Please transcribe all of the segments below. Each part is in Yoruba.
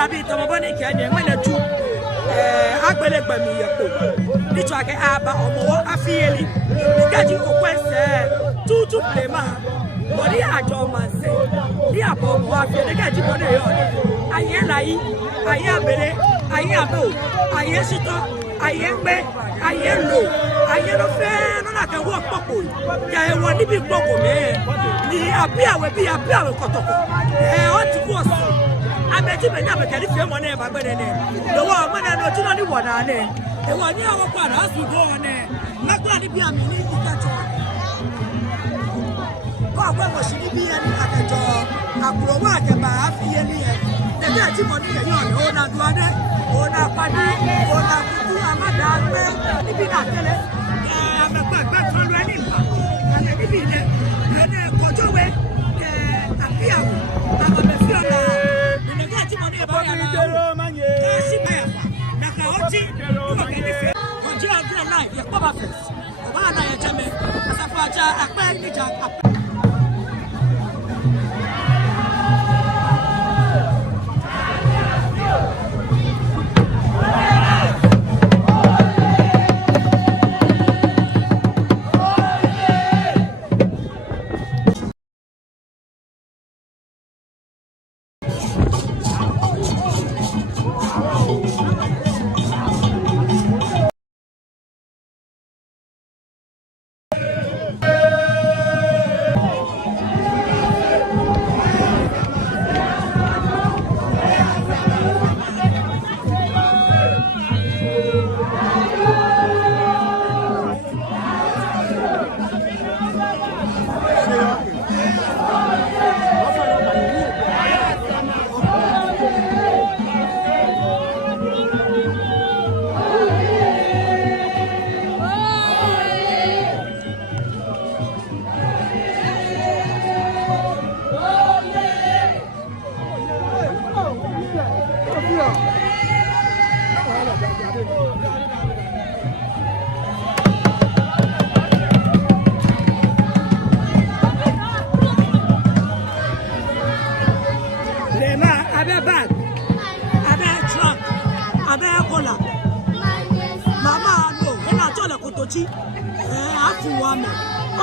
abi to mo boni ke anya ma na tu agbele gba mi yepo ni to ake aba omo afieli gaji okwese tutu plema body ajo man say di abo mo afieli gaji body yo aye lai aye abere aye abo aye sito aye gbe aye lo aye no fe no na ke wo popo ya e wo ni bi popo me ni abi awe kotoko o ti ko so ameji me na be kedi fe mo na e ba gbede ne lo wo mo na no ti no ni wo na ne e wo ni awo pa na su go ne magba ni bi ami ni ikacho ko agba mo si ni bi ani akajo akuro wa ke ba afiye ni e de ti mo ni e yo o na du ade o na padi o na kuku amada gbe ni bi na tele ame gba kan lo ani pa ame ni bi ne ene kojo we apia ame be fi ona ni de ti mo ni e ba ya na si pa ya na ka oti ko ke ni fe oji agre na ye pa ba fe o ba na ye jame asafa ja ape ni ja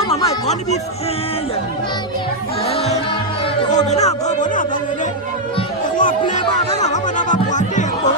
mama ko ni bi ya o be na ba le o wa play ba na ba po ade ko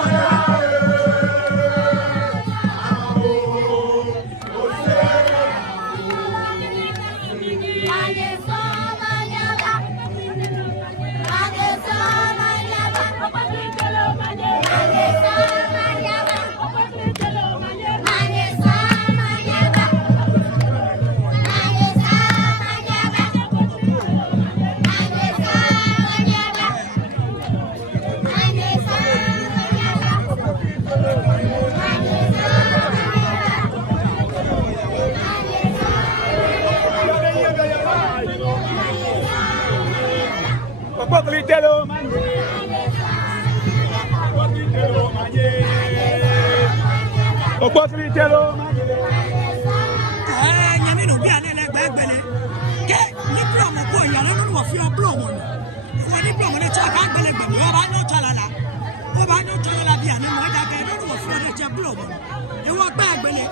nyamino bi ane le gbegbele ke ni promo ko ya le no fi promo ni fo ni promo ni cha ka gbele gbe o ba no chalala bi ane mo da ke no fi o je promo e wo gbegbele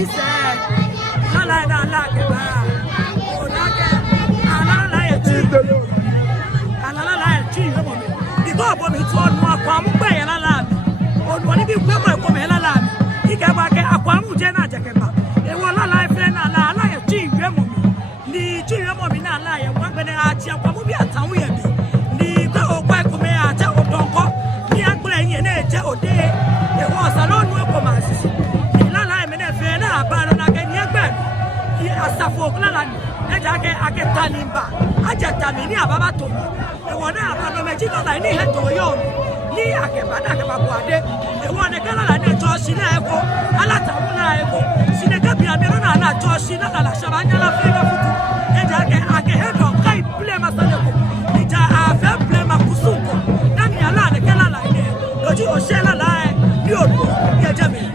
he said, la la la la la. Oh, la la la la la tree. The go up on me told no aquam by la la. On one of the women come la la. He came back aquam jena jakeba. They were la life and la la tree. The tree of me na la ya one when I aquam be at town. The go back come at don't go. The playing in it all day. There was a long way for my sister. La la men a fair baron again your bed. He has a folk la la. And I get turning back. I just tell me near Babato. The one I have no magic I need to young. Near Akabade. The one a girl and a Joshina Echo. Alatana Echo. Sinekapia Mirana, Joshina, Shabana Flavor. And I get head of Kai Plema Salako. It I have Plema Kusuko. Daniela, the Caroline. Don't you share a lie? You get Jamie.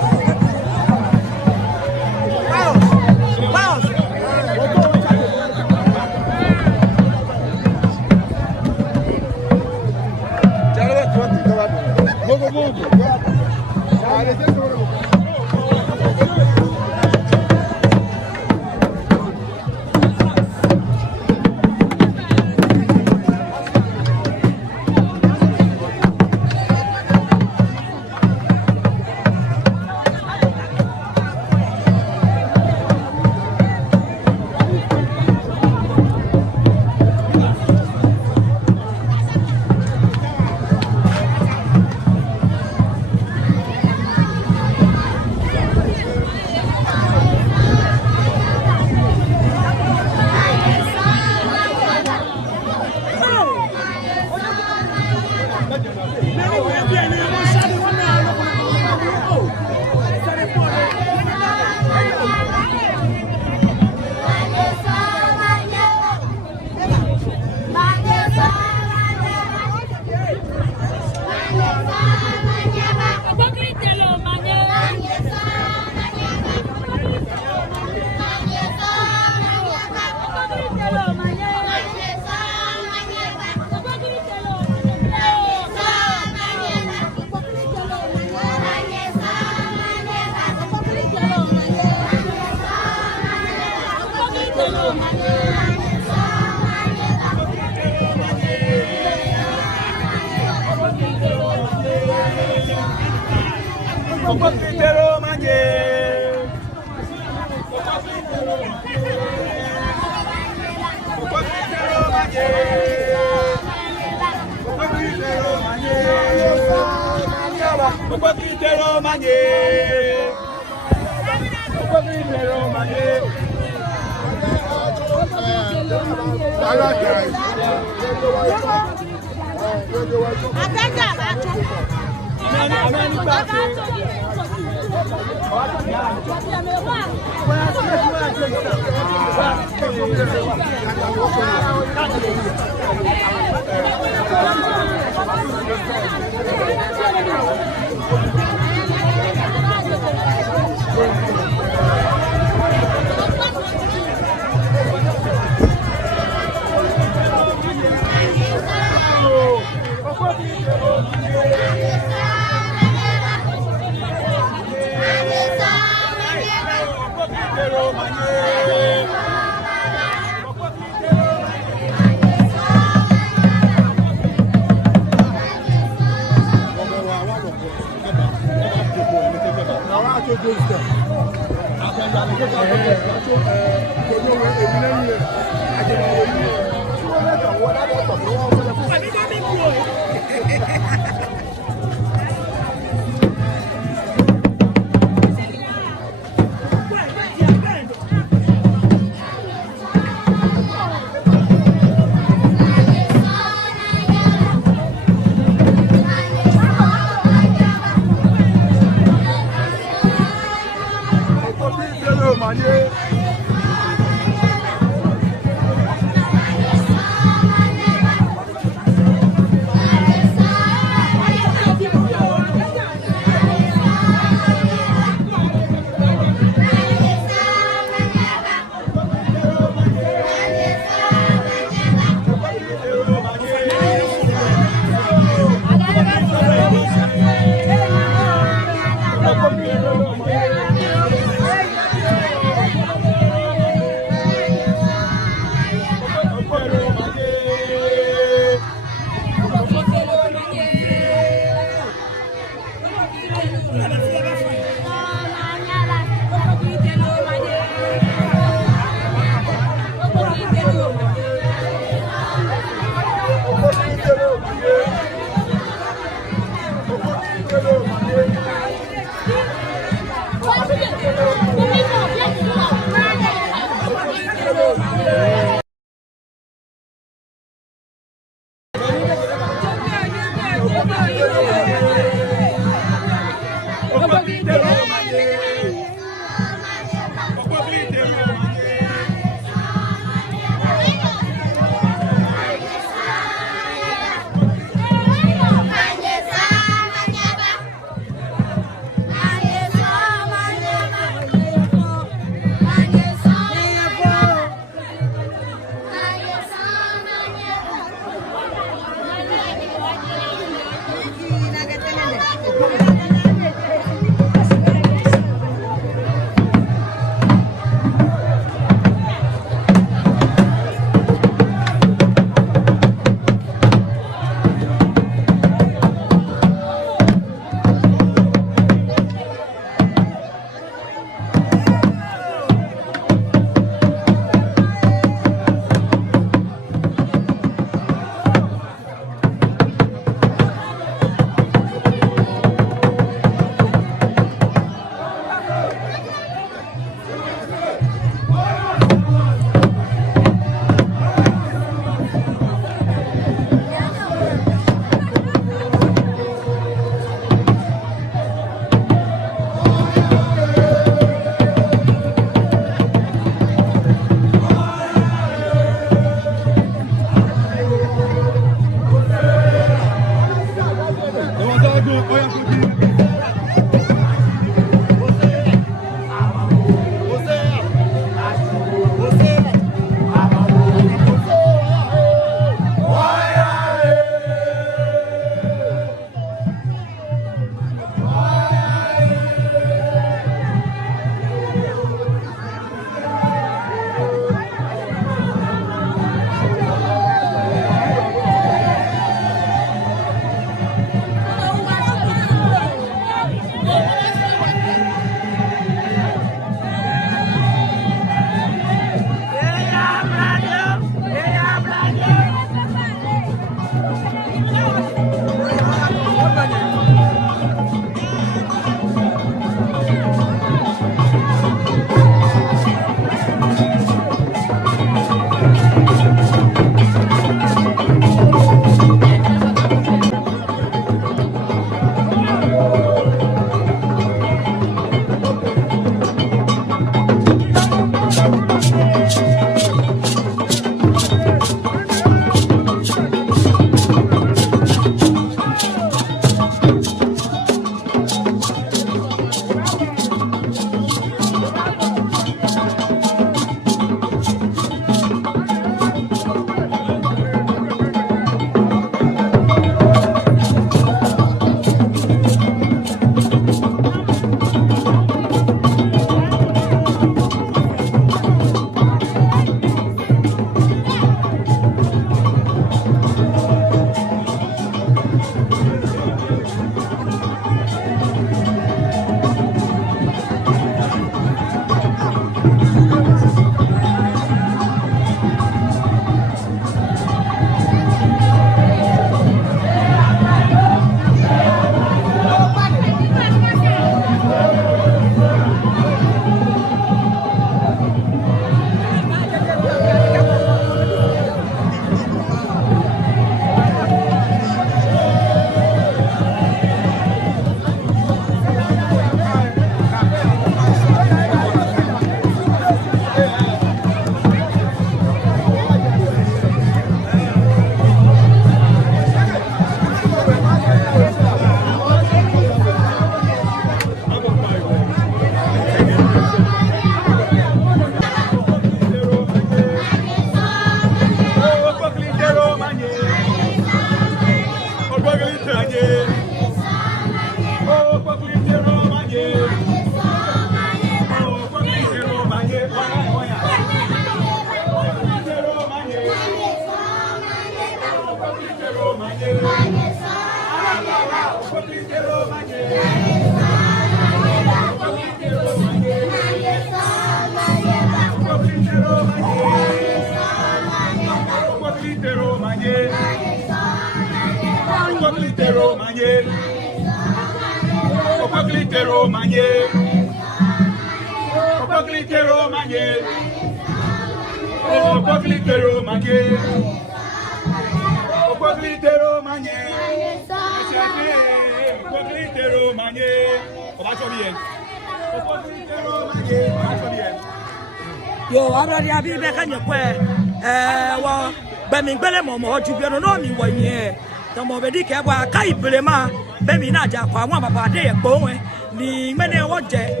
Yo, already have been back on your way. Well, Beming Belemo, you know me one year. The Mobedi Kawa, Kai Belema, Bemi Naja, Pama Bade, Bowen, the many object,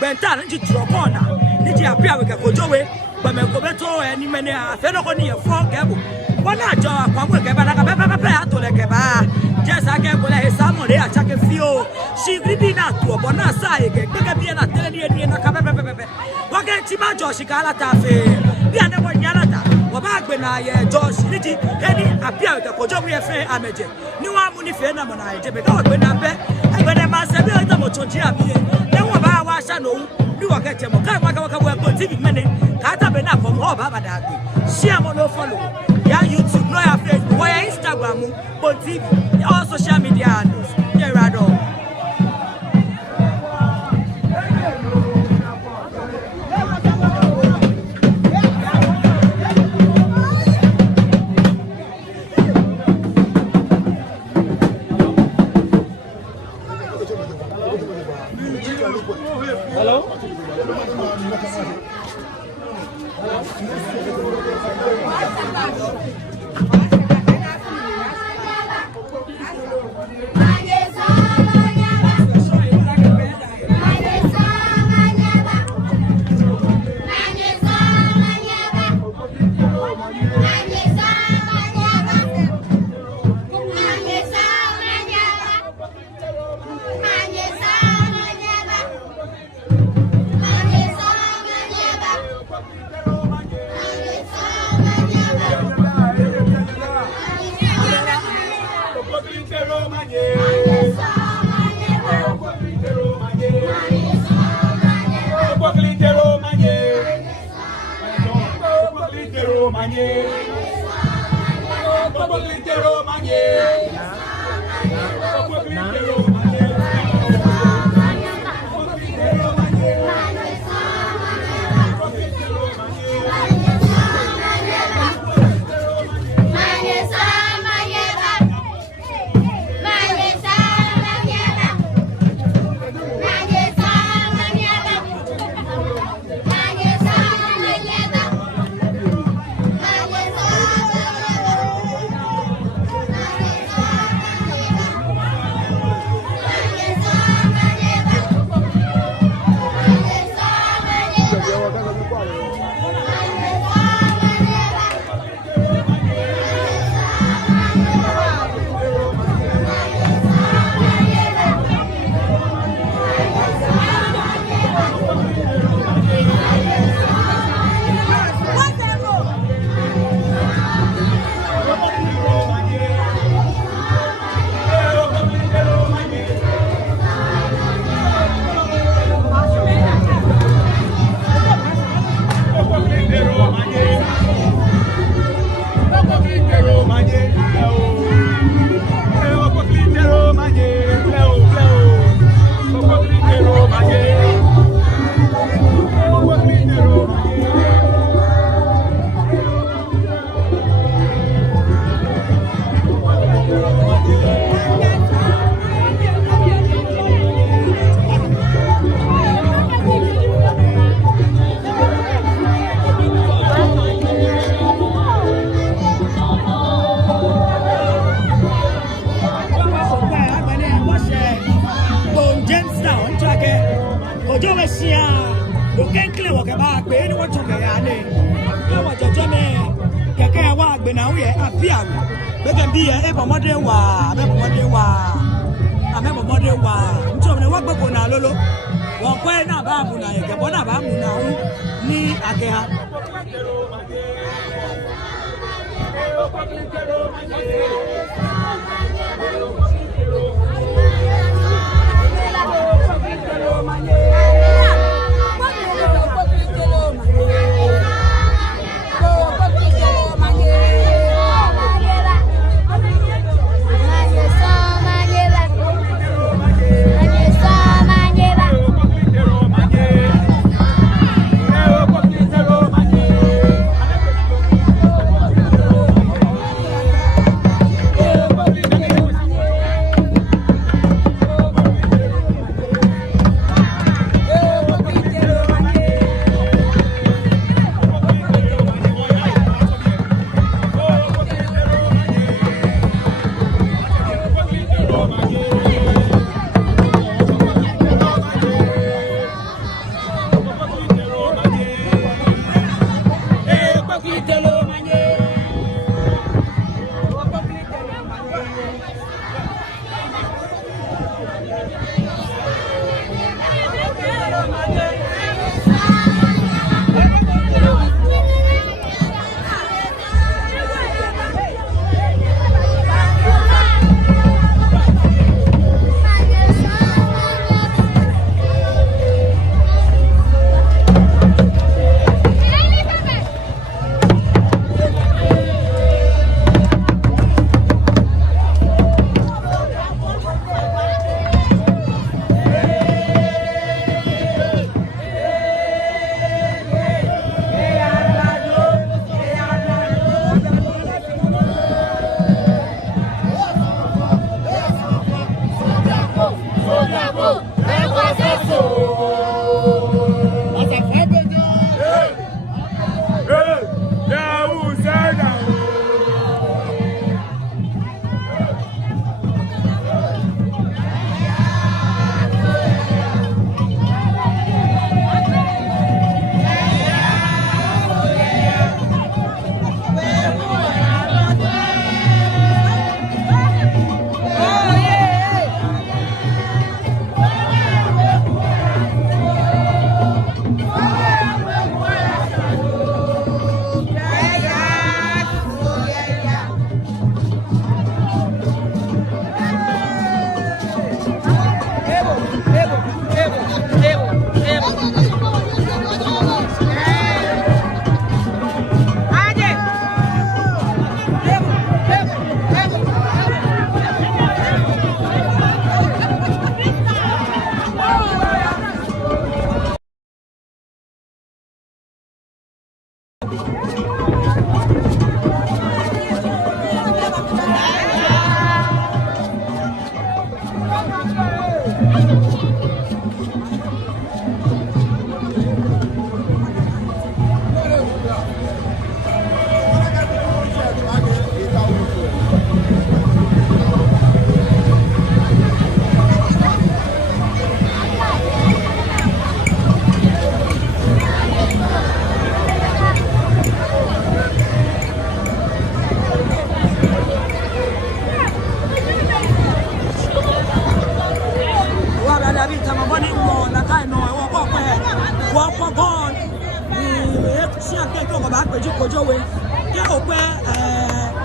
Bentan, Chitropona, Nitia Piaga, Kojoe, Bamekobeto, and many are Fenoconi, a frog cable. One night, Pamaka, to the Kaba, just I can put a salmon there, check a few. She will be not to a bonasa, Gagabiana, Telly, What can Timajo, Shikala Tafe, the other one Yanata, Wabagana, Josh, Niti, Henny, appear the Kojomi Fair Amaje, New Amuni Fenamana, Jebeka, when I'm back, and when I must have the Motoja, then Wabawa Shano, do I get him, Kawaka, TV money, Katabena from Hobabadaki, Shiamono follow, yeah, YouTube, no, Facebook, why Instagram, but TV, all social media handles, yeah, Rado.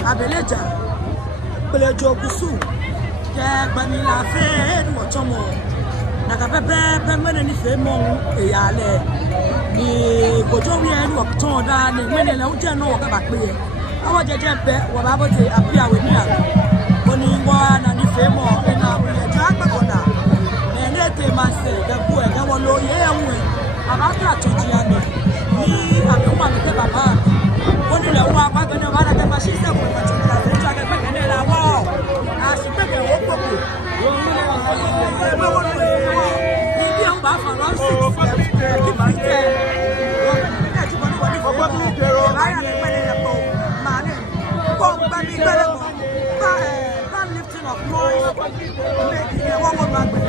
Abeleja Belejo Gusu ya Bamila fe no tomo na ka pepe mene ni fe mo eyale ni kojo wi en wo ton da ni mene le uje no ka ba pe awo jeje be wo ba bo te apia we ni a oni wa na ni fe mo e na wo le ja gba koda e ne te ma se de ku e da wo lo ye enwe aba tra to ji ani ni abi wa mi te baba oni le wa pa gbe na ba da te ba shi se ko ta ti ta se ja ke pe ne la wo a si pe ke wo popo wo ni le wa wo ni ni bi an ba fa ro si ki ba te wo ni ti bo ni wo ni fo bo ni te ro ba ya ni pe le po ma ni ko ba ni gbe le mo ba lifting of noise making e wo mo ba gbe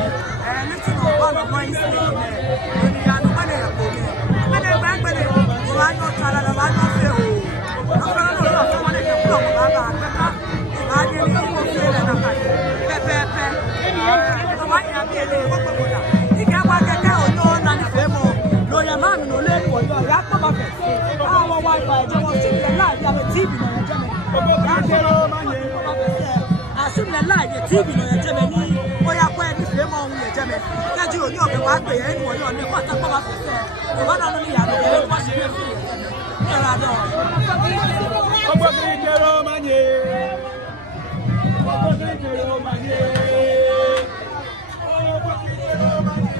lifting of all of noise making e ni ya no ba le po ni ba le ba gbe le wa no tara la ba no fe o no ba no lo fo mo le ke po ba ba ka ba ni ni ko fe le na ka pe o wa ya bi ele wo po da ni ka wa ke ka o no na ni fe mo lo ya ma mi no le wo yo ya pa ba fe àwọn wifi je won ti la ya be tv na je me na live TV no ya jeme ni oya kwa ni fe mo ya jeme ka ji oni obe wa gbe enu oyo ni kwa ta pa ba se o ba na no ya no e wa se be fi e ra do Obo ki kero manye Obo ki kero manye Obo ki kero manye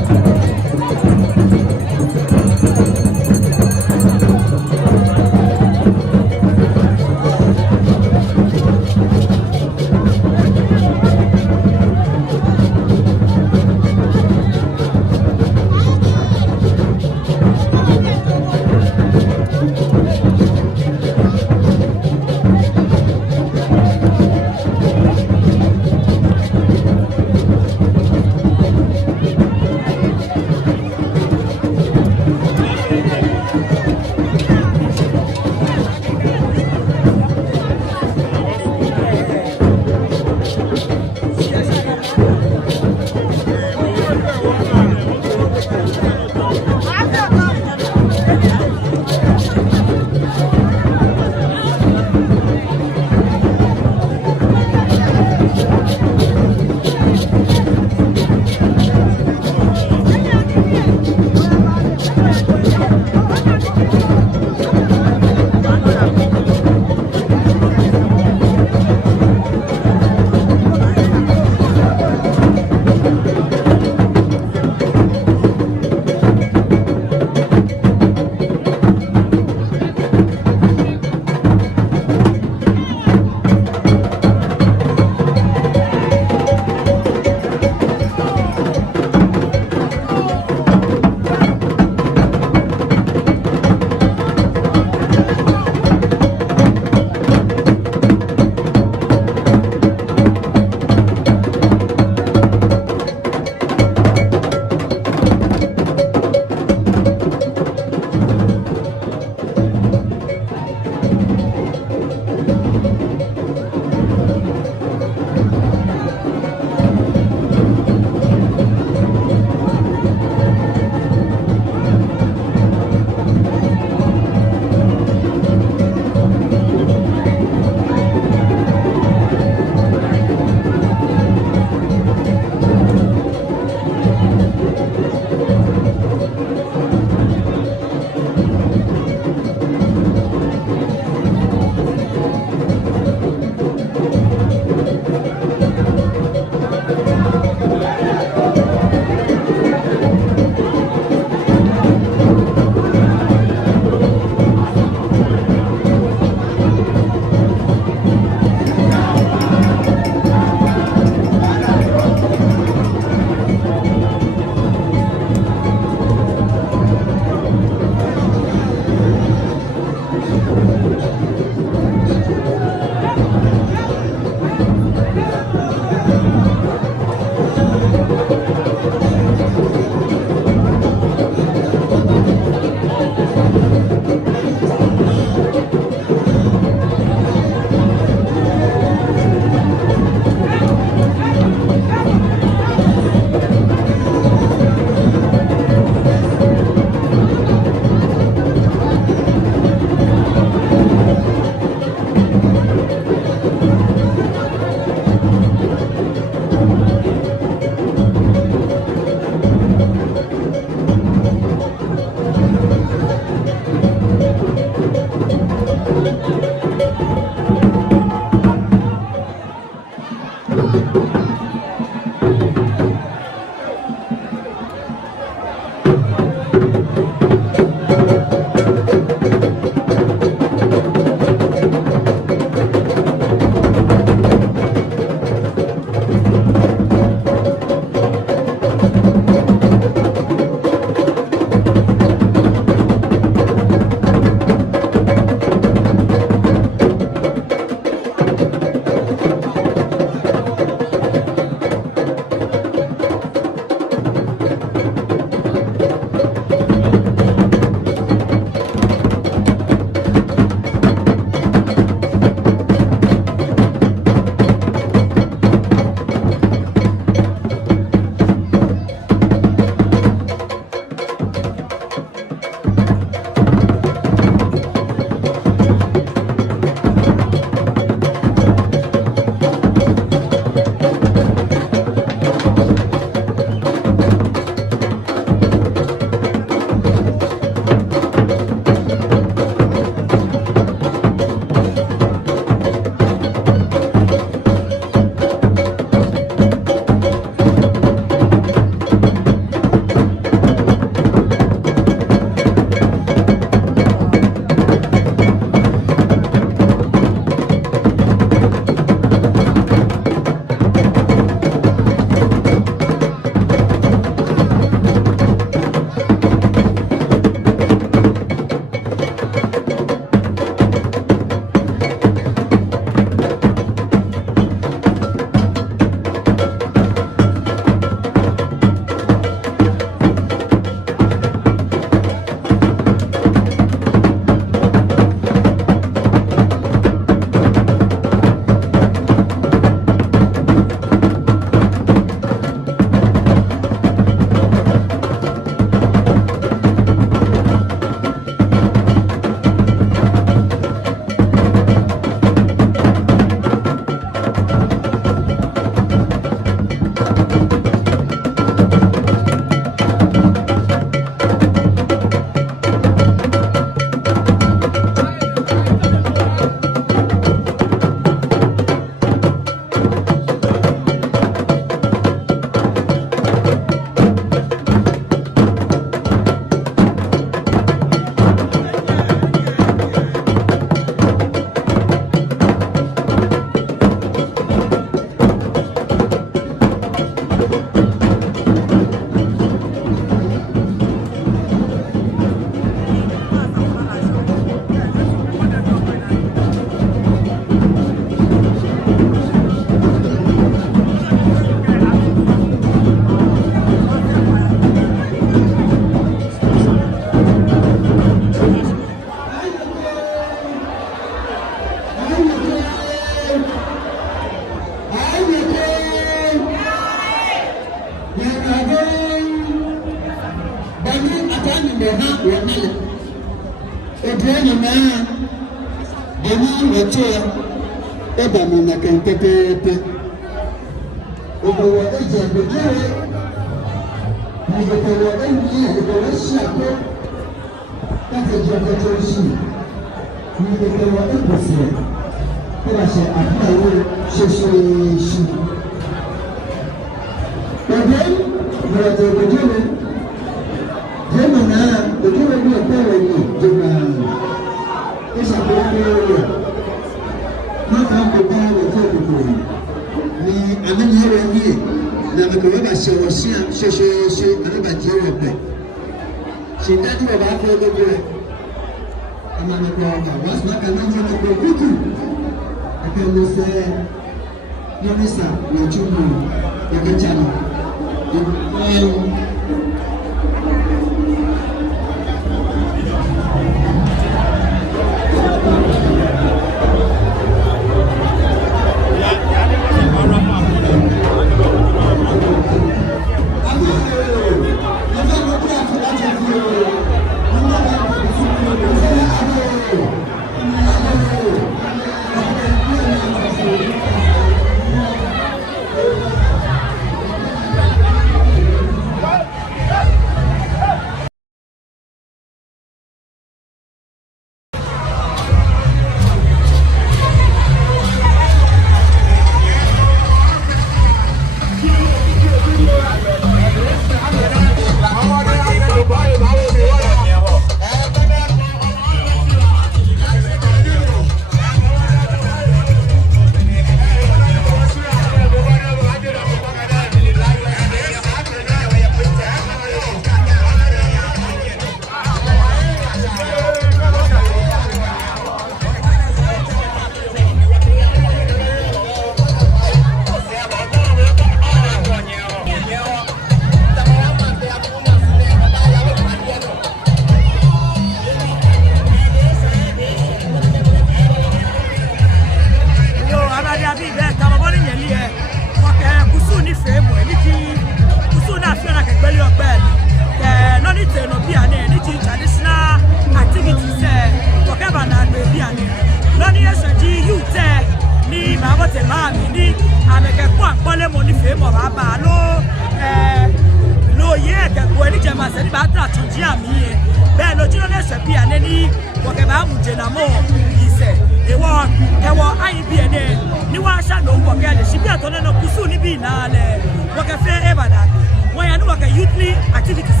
youthly activities